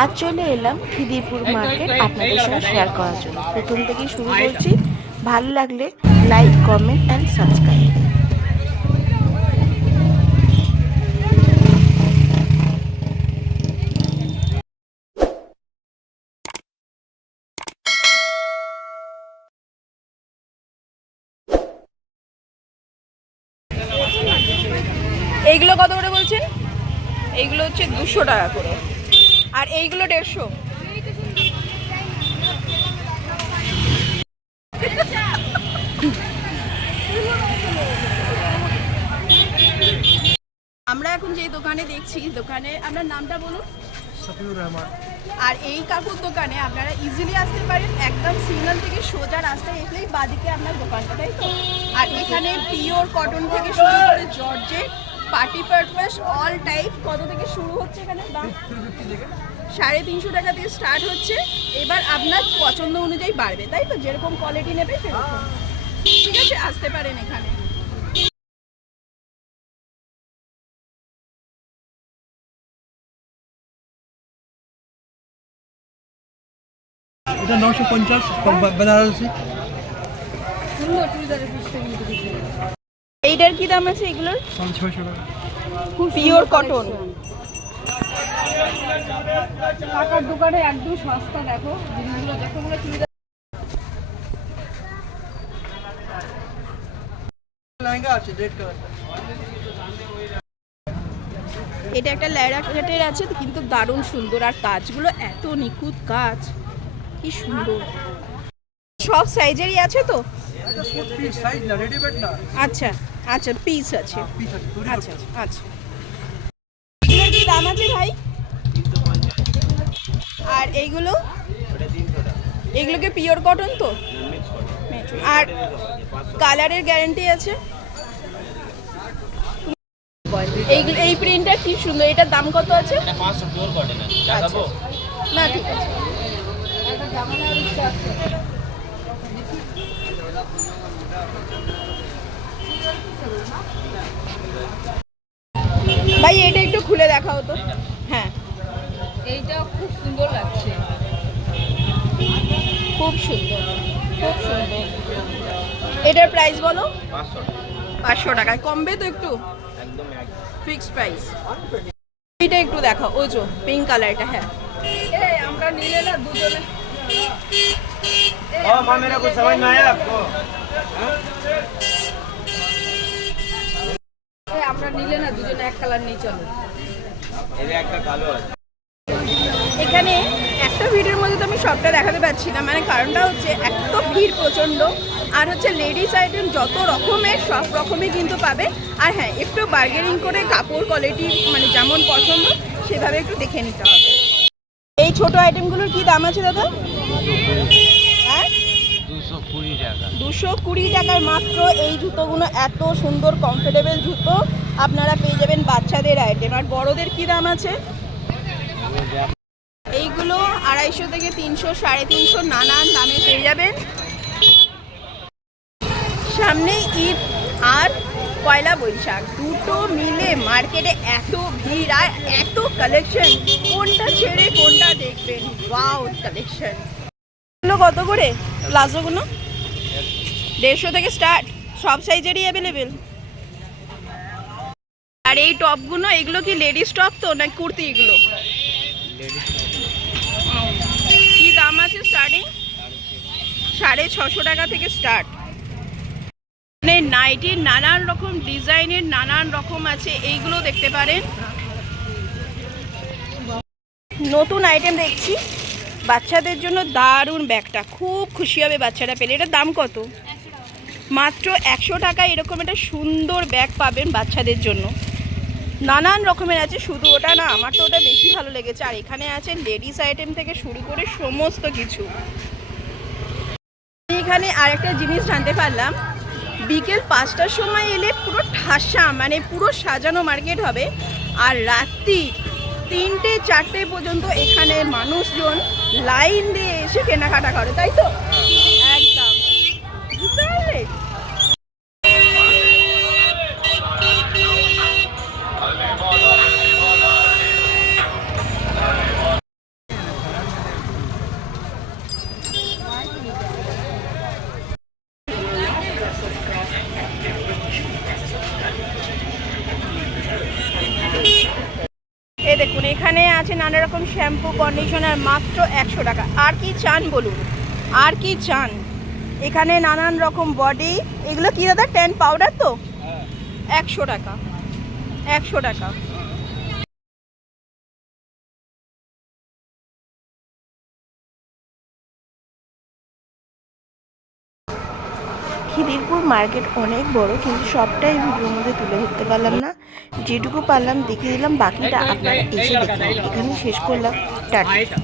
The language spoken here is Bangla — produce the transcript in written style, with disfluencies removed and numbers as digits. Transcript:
আজ চলে এলাম খিদিরপুর মার্কেট আপনাদের সঙ্গে শেয়ার করার জন্য। প্রথম থেকেই শুরু করছি। ভালো লাগলে লাইক, কমেন্ট অ্যান্ড সাবস্ক্রাইব। এইগুলো কত করে বলছেন? এইগুলো হচ্ছে 200 টাকা করে, আর এইগুলো 150। আমরা এখন যে দোকানে দেখছি, দোকানে আপনার নামটা বলুন। সফিউর রহমান। আর এই কাকুর দোকানে আপনারা ইজিলি আসতে পারেন, একদম সিগন্যাল থেকে সোজা রাস্তায় এসলেই বাদিকে আপনার দোকানটা, তাই তো? আর এখানে পিওর কটন থেকে শুরু করে georgette, party purpose, all type. কত থেকে শুরু হচ্ছে এখানে দাম? 350 টাকা থেকে স্টার্ট হচ্ছে। এবার আপনার পছন্দ অনুযায়ী বাড়বে, তাই তো? যেরকম কোয়ালিটি নেবে সেরকম। ঠিক আছে, আসতে পারেন এখানে। এটা 950 বেনারসি। এইটার কি দাম আছে এগুলোর? 600 টাকা। Pure cotton. টাকার দোকানে একদম সস্তা। দেখো জিনিসগুলো, দেখো চুড়িদার। লেহেঙ্গা আছে রেড কালার। এটা একটা লেরা কাটের আছে, কিন্তু দারুণ সুন্দর, আর কাজগুলো এত নিখুঁত কাজ, কি সুন্দর। সব সাইজেরই আছে তো? এটা স্পোর্ট পিস সাইজ না, রেডিমেড না। আচ্ছা আচ্ছা, পিস আছে। পিস আছে তৈরি আচ্ছা করতে। আচ্ছা। এগুলোর কি দাম আছে ভাই? আর এইগুলো? এগুলোকে পিওর কটন তো? আর কালারের গ্যারান্টি আছে? এই প্রিন্টটা কি সুন্দর। এটার দাম কত আছে? এটা 500 পিওর কটন আছে। দেখাবো? না, ঠিক আছে। ভাই এটা একটু খুলে দেখাও তো। হ্যাঁ, এইটা খুব সুন্দর লাগছে। খুব সুন্দর, খুব সুন্দর। এটার প্রাইস বলো? 500 টাকা। 500 টাকায় কমবে তো একটু? একদম ফিক্সড প্রাইস। এটা একটু দেখাও, ওই যে পিঙ্ক কালারটা। হ্যাঁ, এই আমরা নিলে না দুজনে। ओ मां मेरा कुछ समझ में आया आपको? এই আমরা নিলে না দুজনে এক কালার নিয়ে চলো। এর একটা কালো আছে। এখানে একটা ভিডিওর মধ্যে তো আমি সবটা দেখাতে পারছি না, মানে কারণটা হচ্ছে এক তো ভিড় প্রচণ্ড, আর হচ্ছে লেডিস আইটেম যত রকমের সব রকমই কিন্তু পাবে। আর হ্যাঁ, একটু বার্গেনিং করে কাপড় কোয়ালিটি মানে যেমন পছন্দ সেভাবে একটু দেখে নিতে হবে। এই ছোট আইটেমগুলোর কি দাম আছে দাদা? হ্যাঁ, 220 টাকা। 220 টাকার মাত্র এই জুতোগুলো। এত সুন্দর কমফোর্টেবল জুতো আপনারা পেয়ে যাবেন। বাচ্চাদের আইটেম। আর বড়দের কি দাম আছে? এইগুলো 250 থেকে 300, 350, নানান দামে পেয়ে যাবেন। সামনে ঈদ আর পয়লা বৈশাখ, দুটো মিলে মার্কেটে এত ভিড় আর এত কালেকশন, কোনটা ছেড়ে কোনটা দেখবেন। Wow collection. এগুলো কত করে প্লাজোগুলো? 150 থেকে স্টার্ট, সব সাইজেরই অ্যাভেলেবেল। আর এই টপগুলো, এগুলো কি লেডিস টপ তো না কুর্তি? এগুলো কি দাম আছে স্টার্টিং? 650 টাকা থেকে স্টার্ট। মানে নাইটির নানান রকম ডিজাইনের নানান রকম আছে, এইগুলো দেখতে পারেন। নতুন আইটেম দেখছি বাচ্চাদের জন্য। দারুণ ব্যাগটা, খুব খুশি হবে বাচ্চারা পেলে। এটার দাম কত? মাত্র 100 টাকা। এরকম একটা সুন্দর ব্যাগ পাবেন বাচ্চাদের জন্য। নানান রকমের আছে, শুধু ওটা না, আমার তো ওটা বেশি ভালো লেগেছে। আর এখানে আছে লেডিস আইটেম থেকে শুরু করে সমস্ত কিছু। এখানে আরেকটা জিনিস জানতে পারলাম, বিকেল 5টার সময় এলে পুরো ঠাসা, মানে পুরো সাজানো মার্কেট হবে। আর রাত্রি 3টে 4টে পর্যন্ত এখানে মানুষজন লাইন দিয়ে এসে কেনাকাটা করে, তাই তো? একদম, বুঝতে পারলে? দেখুন এখানে আছে নানা রকম শ্যাম্পু কন্ডিশনার মাত্র 100 টাকা। আর কি চান বলুন, আর কি চান? এখানে নানান রকম বডি, এগুলো কি দাদা, 10 পাউডার তো 100 টাকা, 100 টাকা। খিদিরপুর মার্কেট অনেক বড়, কিন্তু সবটাই ভিডিওর মধ্যে তুলে ধরতে পারলাম না। যেটুকু পারলাম দেখিয়ে দিলাম, বাকিটা আপনারা এসে দেখুন। এখানে শেষ করলাম, টাটা।